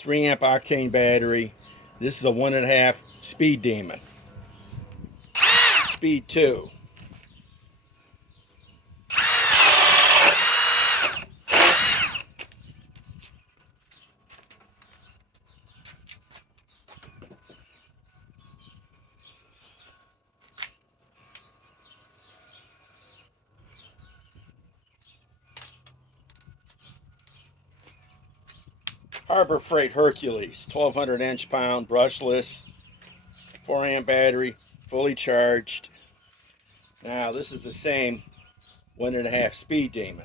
3 amp octane battery. This is a 1.5 speed demon. Speed 2. Harbor Freight Hercules, 1200 inch-pound, brushless, 4 amp battery, fully charged. Now this is the same 1.5 speed demon.